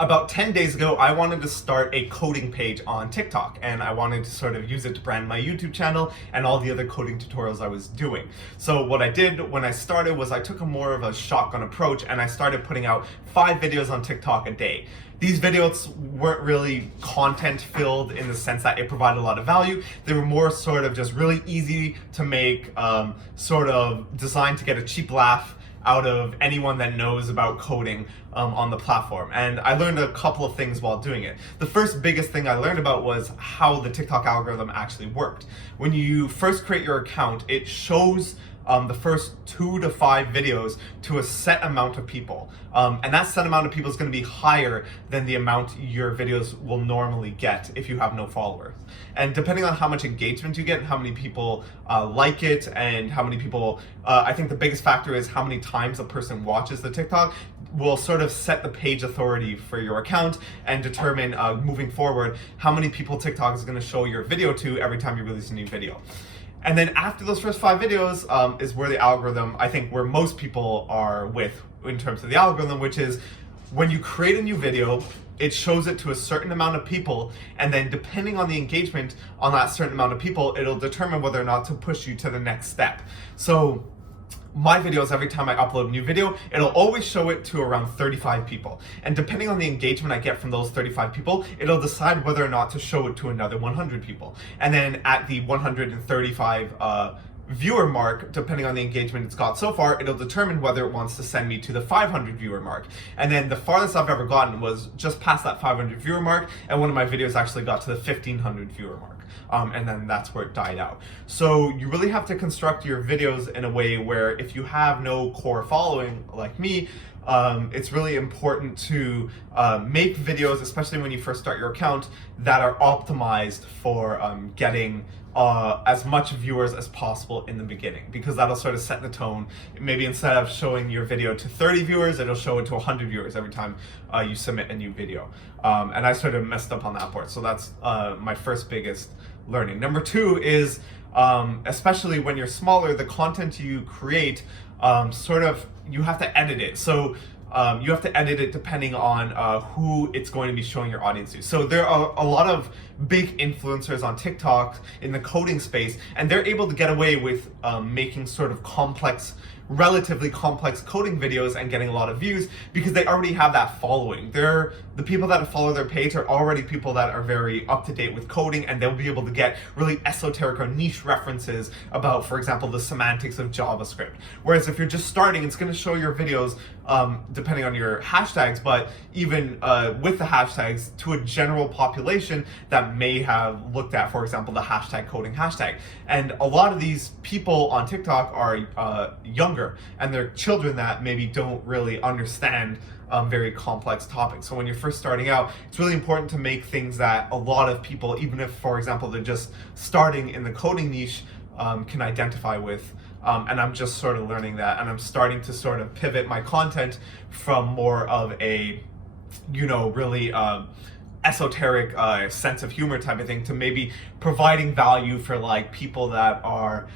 About 10 days ago, I wanted to start a coding page on TikTok, and I wanted to sort of use it to brand my YouTube channel and all the other coding tutorials I was doing. So what I did when I started was I took a more of a shotgun approach, and I started putting out 5 videos on TikTok a day. These videos weren't really content filled in the sense that it provided a lot of value. They were more sort of just really easy to make, sort of designed to get a cheap laugh out of anyone that knows about coding on the platform. And I learned a couple of things while doing it. The first biggest thing I learned about was how the TikTok algorithm actually worked. When you first create your account, it shows the first 2 to 5 videos to a set amount of people. And that set amount of people is going to be higher than the amount your videos will normally get if you have no followers. And depending on how much engagement you get, and how many people like it, and how many people, I think the biggest factor is how many times a person watches the TikTok will sort of set the page authority for your account and determine moving forward how many people TikTok is going to show your video to every time you release a new video. And then after those first 5 videos is where the algorithm, I think where most people are with in terms of the algorithm, which is when you create a new video, it shows it to a certain amount of people, and then depending on the engagement on that certain amount of people, it'll determine whether or not to push you to the next step. So my videos, every time I upload a new video, it'll always show it to around 35 people. And depending on the engagement I get from those 35 people, it'll decide whether or not to show it to another 100 people. And then at the 135 viewer mark, depending on the engagement it's got so far, it'll determine whether it wants to send me to the 500 viewer mark. And then the farthest I've ever gotten was just past that 500 viewer mark, and one of my videos actually got to the 1500 viewer mark. And then that's where it died out. So you really have to construct your videos in a way where if you have no core following like me, it's really important to make videos, especially when you first start your account, that are optimized for getting as much viewers as possible in the beginning, because that'll sort of set the tone. Maybe instead of showing your video to 30 viewers, it'll show it to 100 viewers every time you submit a new video. And I sort of messed up on that part. So that's my first biggest learning. Number 2 is, especially when you're smaller, the content you create, you have to edit it. So you have to edit it depending on who it's going to be showing your audience to. So there are a lot of big influencers on TikTok in the coding space, and they're able to get away with making sort of relatively complex coding videos and getting a lot of views because they already have that following. The people that follow their page are already people that are very up to date with coding, and they'll be able to get really esoteric or niche references about, for example, the semantics of JavaScript. Whereas if you're just starting, it's going to show your videos depending on your hashtags, but even with the hashtags, to a general population that may have looked at, for example, the hashtag coding hashtag. And a lot of these people on TikTok are younger, and they're children that maybe don't really understand very complex topics. So when you're first starting out, it's really important to make things that a lot of people, even if, for example, they're just starting in the coding niche, can identify with. And I'm just sort of learning that, and I'm starting to sort of pivot my content from more of a, really esoteric sense of humor type of thing to maybe providing value for like people that are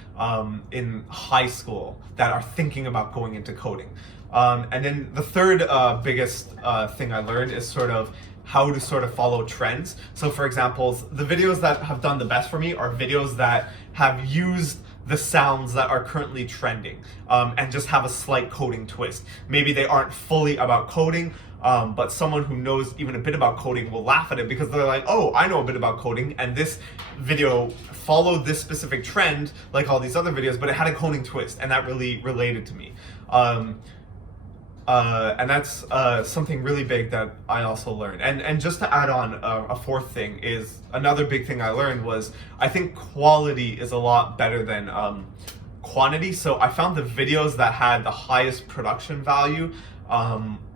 in high school that are thinking about going into coding. And then the third biggest thing I learned is sort of how to sort of follow trends. So for example, the videos that have done the best for me are videos that have used the sounds that are currently trending and just have a slight coding twist. Maybe they aren't fully about coding, but someone who knows even a bit about coding will laugh at it because they're like, oh, I know a bit about coding, and this video followed this specific trend like all these other videos, but it had a coding twist, and that really related to me. And that's something really big that I also learned. And just to add on, a fourth thing is, another big thing I learned was, I think quality is a lot better than quantity. So I found the videos that had the highest production value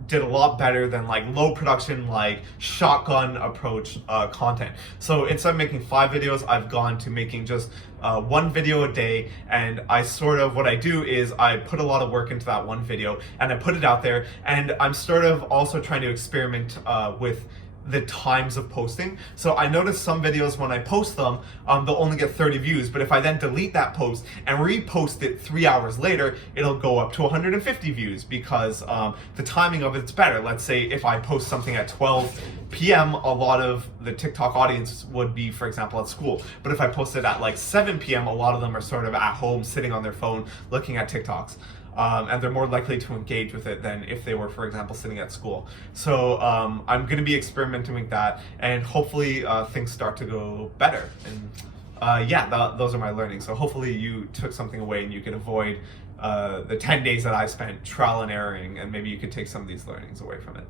did a lot better than like low production, like shotgun approach content. So instead of making 5 videos, I've gone to making just 1 video a day. And what I do is I put a lot of work into that 1 video and I put it out there. And I'm sort of also trying to experiment with the times of posting. So I noticed some videos when I post them, they'll only get 30 views, but if I then delete that post and repost it 3 hours later, it'll go up to 150 views because the timing of it's better. Let's say if I post something at 12 p.m., a lot of the TikTok audience would be, for example, at school. But if I post it at like 7 p.m., a lot of them are sort of at home, sitting on their phone, looking at TikToks. And they're more likely to engage with it than if they were, for example, sitting at school. So I'm going to be experimenting with that, and hopefully things start to go better. And those are my learnings. So hopefully you took something away and you can avoid the 10 days that I spent trial and erroring, and maybe you could take some of these learnings away from it.